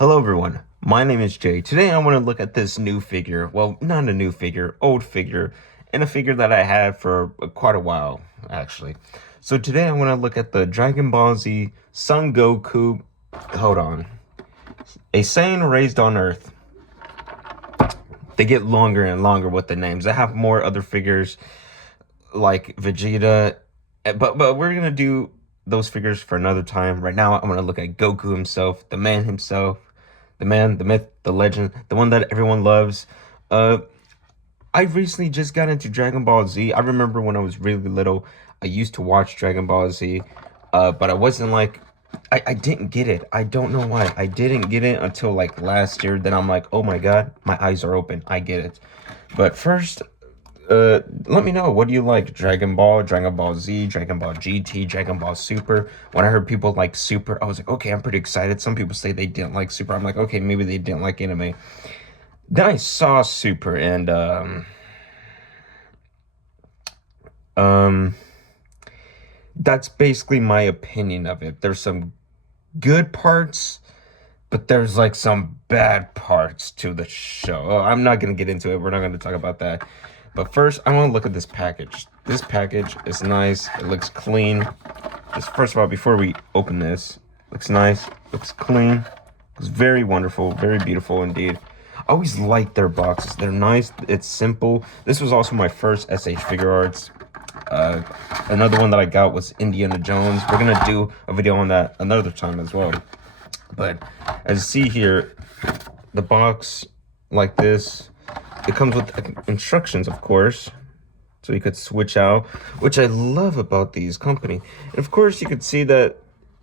Hello everyone, my name is Jay. Today I want to look at this new figure, well, not a new figure, old figure, and a figure that I had for quite a while, actually. So today I want to look at the Dragon Ball Z Son Goku, hold on, a Saiyan raised on Earth. They get longer and longer with the names. I have more other figures like Vegeta, but we're going to do those figures for another time. Right now I'm going to look at Goku himself, the man himself. The man, the myth, the legend, the one that everyone loves. I recently just got into Dragon Ball Z. I remember when I was really little, I used to watch Dragon Ball Z, but I wasn't like, I didn't get it. I don't know why. I didn't get it until like last year. Then I'm like, oh my God, my eyes are open. I get it. But first, let me know, what do you like? Dragon Ball, Dragon Ball Z, Dragon Ball GT, Dragon Ball Super. When I heard people like Super, I was like, okay, I'm pretty excited. Some people say they didn't like Super. I'm like, okay, maybe they didn't like anime. Then I saw Super, and um that's basically my opinion of it. There's some good parts, but there's like some bad parts to the show. Oh, I'm not gonna get into it. We're not gonna talk about that. But first, I want to look at this package. This package is nice. It looks clean. Just first of all, before we open this, looks nice. Looks clean. Looks very wonderful. Very beautiful indeed. I always like their boxes. They're nice. It's simple. This was also my first S.H.Figuarts. Another one that I got was Indiana Jones. We're gonna do a video on that another time as well. But as you see here, the box like this. It comes with instructions, of course, so you could switch out, which I love about these company. And of course, you could see that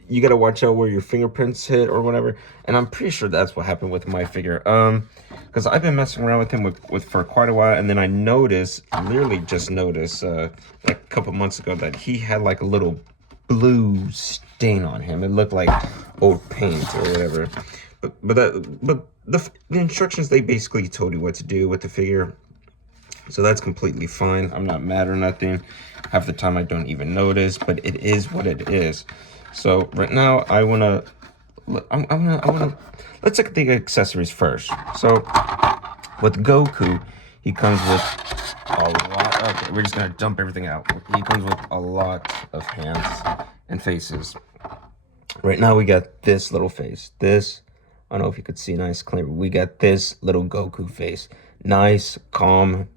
you got to watch out where your fingerprints hit or whatever. And I'm pretty sure that's what happened with my figure. Because I've been messing around with him with for quite a while, and then I noticed, literally just noticed, like a couple months ago, that he had like a little blue stain on him. It looked like old paint or whatever. But the instructions, they basically told you what to do with the figure, so that's completely fine. I'm not mad or nothing. Half the time I don't even notice, but it is what it is. So right now I wanna let's look at the accessories first. So with Goku, he comes with a lot. Okay, we're just gonna dump everything out. He comes with a lot of hands and faces. Right now we got this little face. This, I don't know if you could see nice clear. We got this little Goku face. Nice, calm,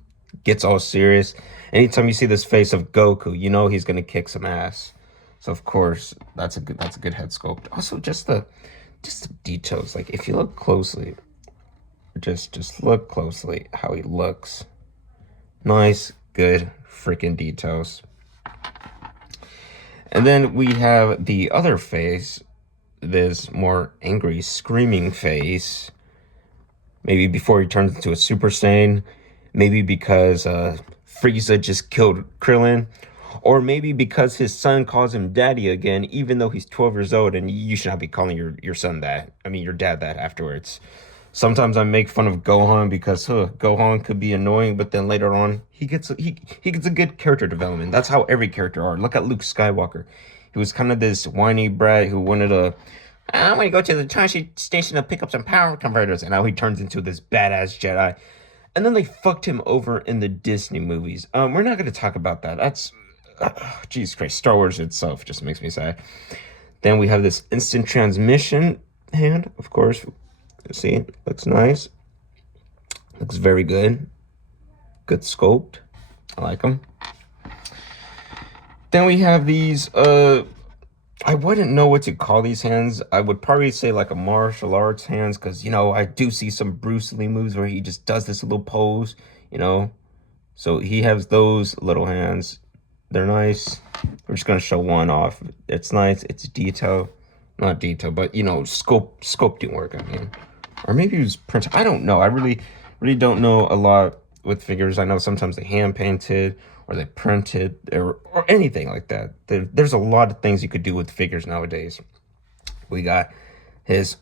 gets all serious. Anytime you see this face of Goku, you know he's gonna kick some ass. So of course, that's a good head sculpt. Also, just the details. Like if you look closely, just look closely how he looks. Nice, good freaking details. And then we have the other face, this more angry, screaming face. Maybe before he turns into a Super Saiyan. Maybe because Frieza just killed Krillin. Or maybe because his son calls him daddy again, even though he's 12 years old, and you should not be calling your son that. I mean, your dad that afterwards. Sometimes I make fun of Gohan because Gohan could be annoying, but then later on he gets a good character development. That's how every character are. Look at Luke Skywalker. He was kind of this whiny brat who wanted to, I'm gonna go to the Tashi station to pick up some power converters, and now he turns into this badass Jedi. And then they fucked him over in the Disney movies. We're not gonna talk about that. That's Jesus Christ. Star Wars itself just makes me sad. Then we have this instant transmission hand, of course. See, looks nice. Looks very good. Good sculpt. I like them. Then we have these, I wouldn't know what to call these hands. I would probably say like a martial arts hands, because, you know, I do see some Bruce Lee moves where he just does this little pose, you know. So he has those little hands. They're nice. We're just going to show one off. It's nice. It's detail. Not detail, but, you know, sculpting work, I mean. Or maybe it was printed. I don't know. I really don't know a lot with figures. I know sometimes they hand painted or they printed or anything like that. There's a lot of things you could do with figures nowadays. We got his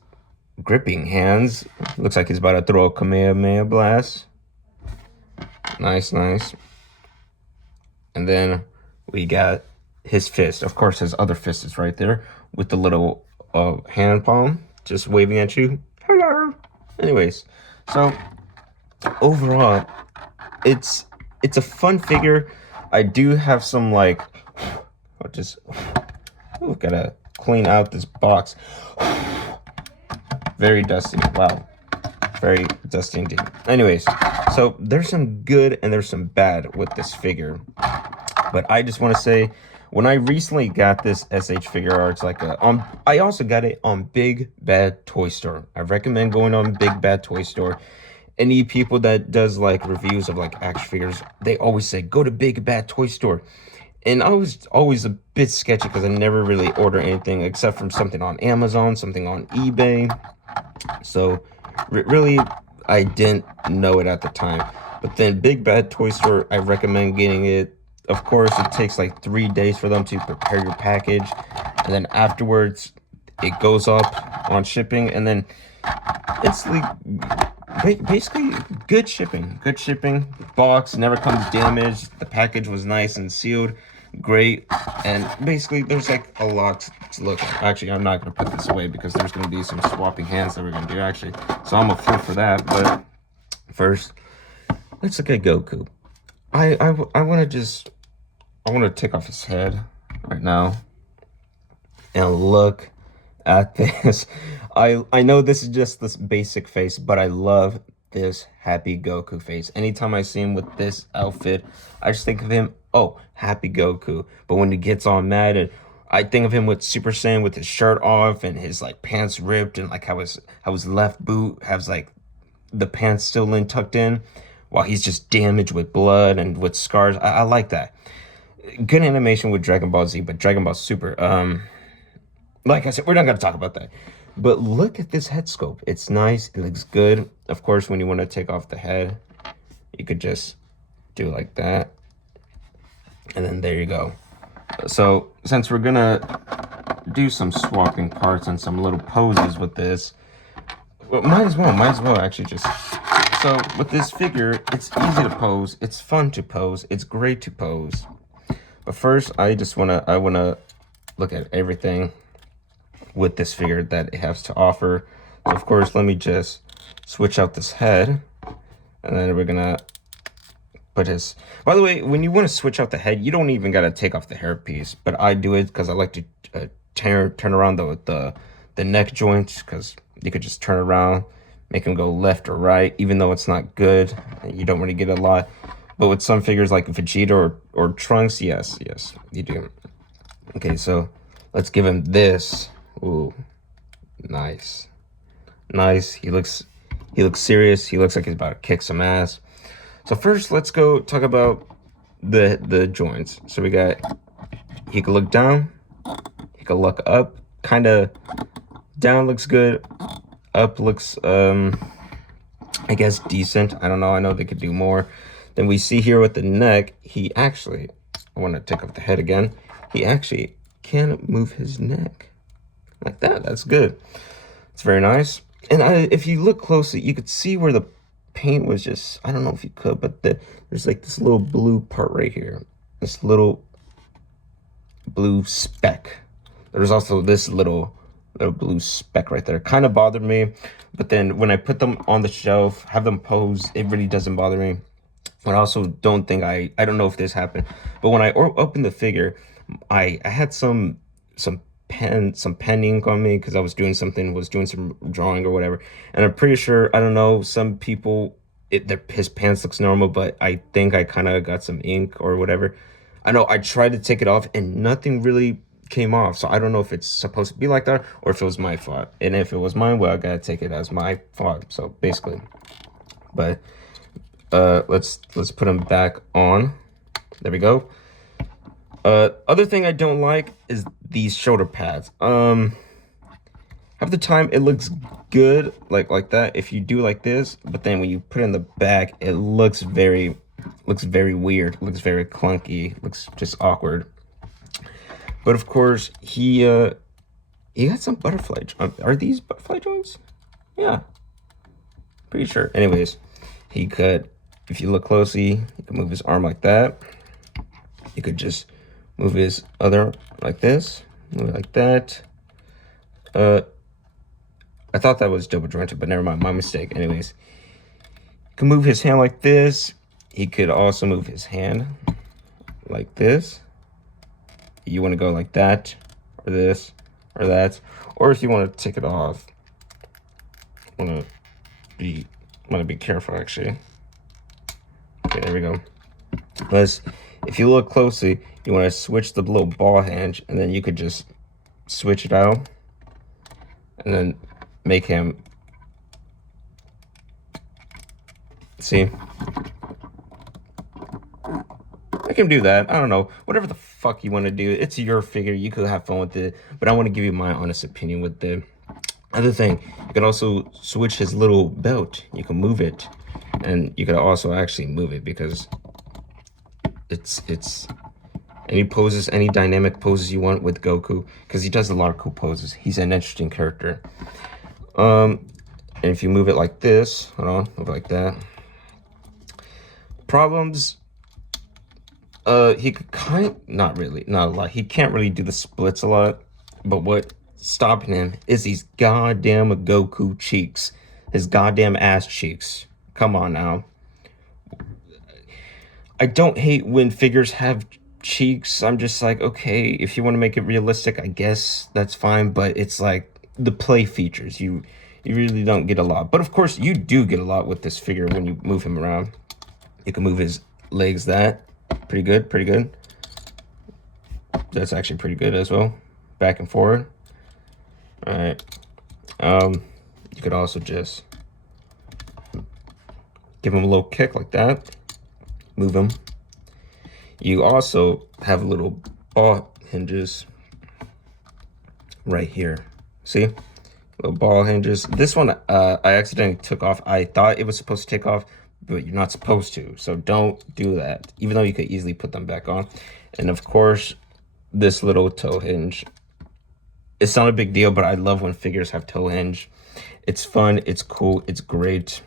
gripping hands. Looks like he's about to throw a Kamehameha blast. Nice, nice. And then we got his fist. Of course, his other fist is right there with the little hand palm just waving at you. Anyways, so overall, it's it's a fun figure. I do have some like, I'll just, gotta clean out this box. Very dusty. Wow. Very dusty indeed. Anyways, so there's some good and there's some bad with this figure. But I just want to say, when I recently got this S.H.Figuarts, like I also got it on Big Bad Toy Store. I recommend going on Big Bad Toy Store. Any people that does like reviews of like action figures, they always say go to Big Bad Toy Store. And I was always a bit sketchy because I never really order anything except from something on Amazon, something on eBay. So really, I didn't know it at the time. But then Big Bad Toy Store, I recommend getting it. Of course, it takes like 3 days for them to prepare your package. And then afterwards, it goes up on shipping. And then it's like basically good shipping. Good shipping. Box never comes damaged. The package was nice and sealed. Great. And basically, there's like a lot to look at. Actually, I'm not going to put this away because there's going to be some swapping hands that we're going to do, actually. So I'm a fool for that. But first, let's look at Goku. I want to take off his head right now and look at this. I know this is just this basic face, but I love this happy Goku face. Anytime I see him with this outfit, I just think of him, oh, happy Goku. But when he gets all mad, and I think of him with Super Saiyan with his shirt off and his like pants ripped, and like how his left boot has like the pants still in tucked in, while he's just damaged with blood and with scars. I like that. Good animation with Dragon Ball Z, but Dragon Ball Super, like I said, we're not going to talk about that. But look at this head sculpt. It's nice. It looks good. Of course, when you want to take off the head, you could just do like that. And then there you go. So since we're going to do some swapping parts and some little poses with this, well, might as well actually just... So with this figure, it's easy to pose. It's fun to pose. It's great to pose. But first, I want to look at everything with this figure that it has to offer. So of course, let me just switch out this head, and then we're gonna put his. By the way, when you want to switch out the head, you don't even gotta take off the hairpiece. But I do it because I like to turn around the neck joints, because you could just turn around, make him go left or right, even though it's not good. You don't really get a lot. But with some figures like Vegeta or Trunks, yes, you do. Okay, so let's give him this. Ooh, nice. He looks serious. He looks like he's about to kick some ass. So first, let's go talk about the joints. So we got, he can look down, he can look up. Kind of down looks good, up looks I guess decent. I don't know. I know they could do more. Then we see here with the neck, he actually, I want to take off the head again. He actually can move his neck like that. That's good. It's very nice. And if you look closely, you could see where the paint was just, I don't know if you could, but there's like this little blue part right here. This little blue speck. There's also this little blue speck right there. Kind of bothered me. But then when I put them on the shelf, have them pose, it really doesn't bother me. But I also don't think I don't know if this happened, but when I opened the figure, I had some pen ink on me because I was doing some drawing or whatever, and I'm pretty sure, I don't know, some people his pants looks normal, but I think I kind of got some ink or whatever. I know I tried to take it off and nothing really came off, so I don't know if it's supposed to be like that or if it was my fault. And if it was mine, well, I gotta take it as my fault. So basically, but. Let's put them back on. There we go. Other thing I don't like is these shoulder pads. Half the time it looks good like that if you do like this, but then when you put it in the back, it looks very weird. It looks very clunky. Looks just awkward. But of course, he got some butterfly. Are these butterfly joints? Yeah, pretty sure. Anyways, he could. If you look closely, you can move his arm like that. You could just move his other like this, move it like that. I I thought that was double jointed, but never mind, my mistake. Anyways, he can move his hand like this. He could also move his hand like this. You want to go like that, or this, or that, or if you want to take it off. I want to be careful actually. Okay, there we go. Because if you look closely, you want to switch the little ball hinge, and then you could just switch it out, and then make him. See? I can do that. I don't know. Whatever the fuck you want to do. It's your figure. You could have fun with it. But I want to give you my honest opinion with the other thing. You can also switch his little belt. You can move it. And you could also actually move it because it's any poses, any dynamic poses you want with Goku. Because he does a lot of cool poses. He's an interesting character. And if you move it like this, hold on, move it like that. Problems. He could not really, not a lot. He can't really do the splits a lot. But what's stopping him is these goddamn Goku cheeks. His goddamn ass cheeks. Come on now. I don't hate when figures have cheeks. I'm just like, okay, if you want to make it realistic, I guess that's fine. But it's like the play features. You really don't get a lot. But of course, you do get a lot with this figure when you move him around. You can move his legs that. Pretty good, pretty good. That's actually pretty good as well. Back and forward. All right. You could also just give him a little kick like that. Move him. You also have little ball hinges right here. See? Little ball hinges. This one I accidentally took off. I thought it was supposed to take off, but you're not supposed to. So don't do that, even though you could easily put them back on. And of course, this little toe hinge. It's not a big deal, but I love when figures have toe hinge. It's fun, it's cool, it's great.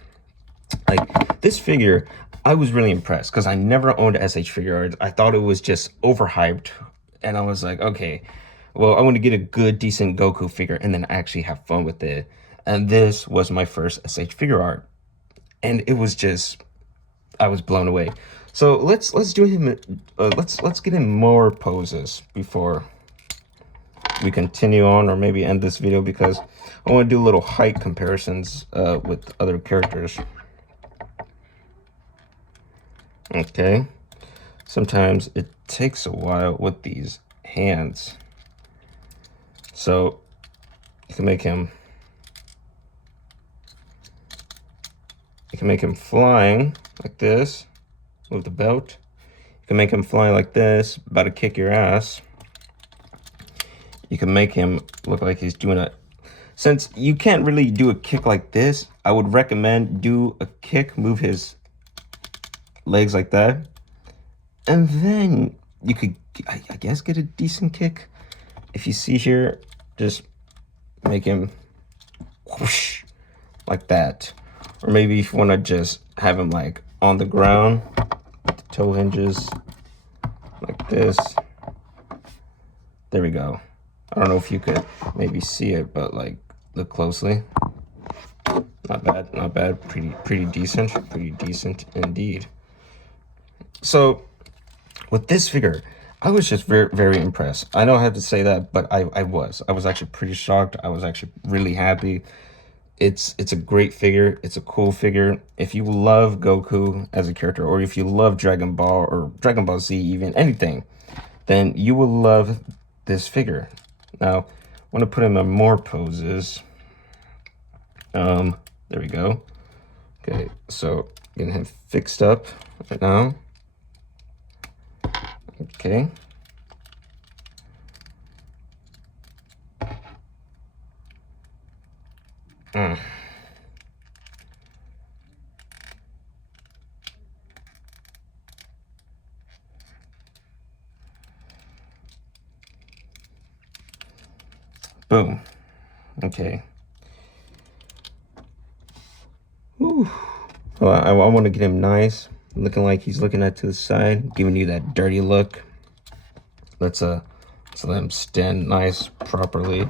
Like, this figure, I was really impressed because I never owned S.H.Figuarts. I thought it was just overhyped. And I was like, okay, well, I want to get a good, decent Goku figure and then actually have fun with it. And this was my first S.H.Figuart. And it was just, I was blown away. So let's do him. Let's get him more poses before we continue on, or maybe end this video, because I want to do little height comparisons with other characters. Okay. Sometimes it takes a while with these hands. So you can make him. You can make him flying like this. Move the belt. You can make him fly like this. About to kick your ass. You can make him look like he's doing a... Since you can't really do a kick like this, I would recommend do a kick. Move his legs like that. And then you could, I guess, get a decent kick. If you see here, just make him whoosh like that. Or maybe if you want to just have him like on the ground with the toe hinges like this. There we go. I don't know if you could maybe see it, but like look closely. Not bad, not bad. Pretty decent indeed. So with this figure, I was just very impressed. I don't have to say that, but I was actually pretty shocked. I was actually really happy. It's a great figure. It's a cool figure. If you love Goku as a character, or if you love Dragon Ball or Dragon Ball Z, even anything, then you will love this figure. Now, I want to put him in more poses. There we go. Okay, so getting him fixed up right now. Okay. Boom. Okay. Whew. Well, I want to get him nice, looking like he's looking at to the side, giving you that dirty look. Let's let him stand nice properly.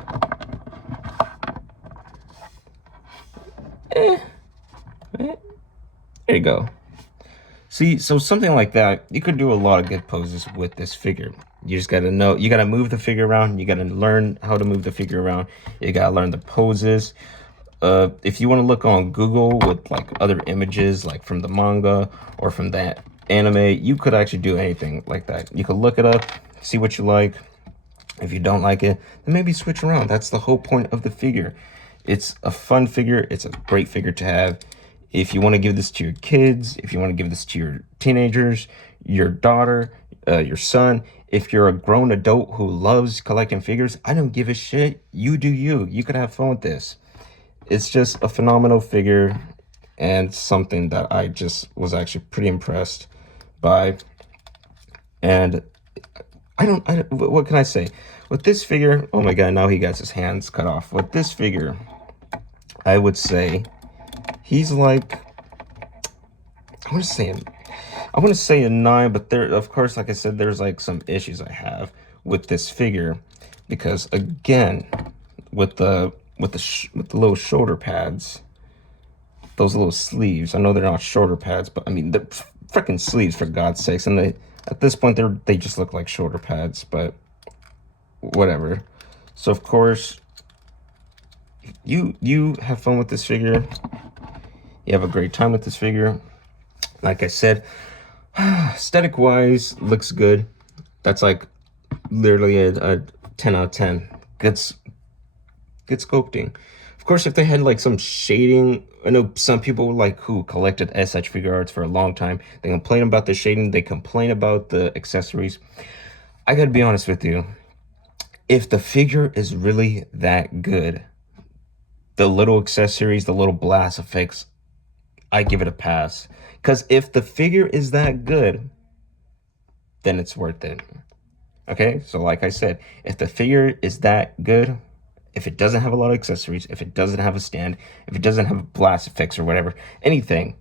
There you go. See, so something like that, you could do a lot of good poses with this figure. You just gotta know, you gotta move the figure around. You gotta learn how to move the figure around. You gotta learn the poses. If you want to look on Google with like other images, like from the manga or from that anime, you could actually do anything like that. You could look it up, see what you like. If you don't like it, then maybe switch around. That's the whole point of the figure. It's a fun figure. It's a great figure to have. If you want to give this to your kids, if you want to give this to your teenagers, your daughter, your son, if you're a grown adult who loves collecting figures, I don't give a shit. You do you. You could have fun with this. It's just a phenomenal figure and something that I just was actually pretty impressed by. And what can I say? With this figure, oh my god, now he got his hands cut off. With this figure, I would say he's like, I want to say a 9, but there, of course, like I said, there's like some issues I have with this figure because again, with the little shoulder pads, those little sleeves. I know they're not shoulder pads, but I mean they're freaking sleeves for God's sakes. And they, at this point, they just look like shoulder pads, but whatever. So of course, you have fun with this figure. You have a great time with this figure. Like I said, aesthetic wise, looks good. That's like literally a 10 out of 10. Good sculpting. Of course, if they had like some shading, I know some people like who collected S.H.Figuarts for a long time, they complain about the shading, they complain about the accessories. I gotta be honest with you. If the figure is really that good, the little accessories, the little blast effects, I give it a pass. Because if the figure is that good, then it's worth it. Okay, so like I said, if the figure is that good, if it doesn't have a lot of accessories, if it doesn't have a stand, if it doesn't have blast effects or whatever, anything,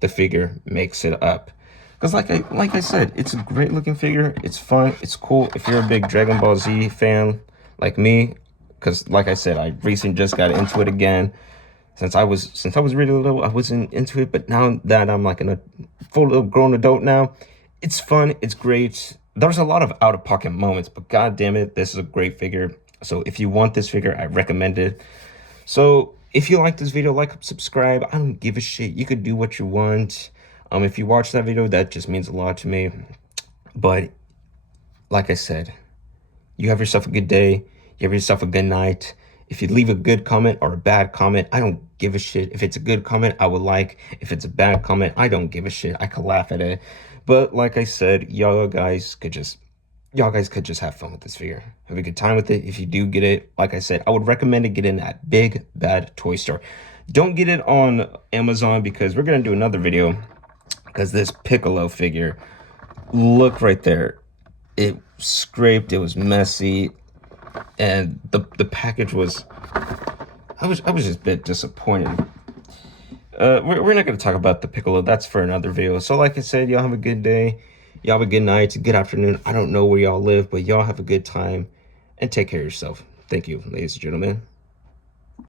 the figure makes it up. Because like I said, it's a great looking figure. It's fun. It's cool. If you're a big Dragon Ball Z fan like me, because like I said, I recently just got into it again. Since I was really little, I wasn't into it. But now that I'm like a full grown adult now, it's fun. It's great. There's a lot of out-of-pocket moments, but god damn it, this is a great figure. So if you want this figure, I recommend it. So if you like this video, like, subscribe. I don't give a shit. You could do what you want. If you watch that video, that just means a lot to me. But like I said, you have yourself a good day. You have yourself a good night. If you leave a good comment or a bad comment, I don't give a shit. If it's a good comment, I would like. If it's a bad comment, I don't give a shit. I could laugh at it. But like I said, y'all guys could just have fun with this figure. Have a good time with it. If you do get it, like I said, I would recommend it get in at Big Bad Toy Store. Don't get it on Amazon because we're going to do another video. Because this Piccolo figure, look right there. It scraped, it was messy. And the package was, I was just a bit disappointed. We're not going to talk about the Piccolo. That's for another video. So like I said, y'all have a good day. Y'all have a good night, good afternoon. I don't know where y'all live, but y'all have a good time. And take care of yourself. Thank you, ladies and gentlemen.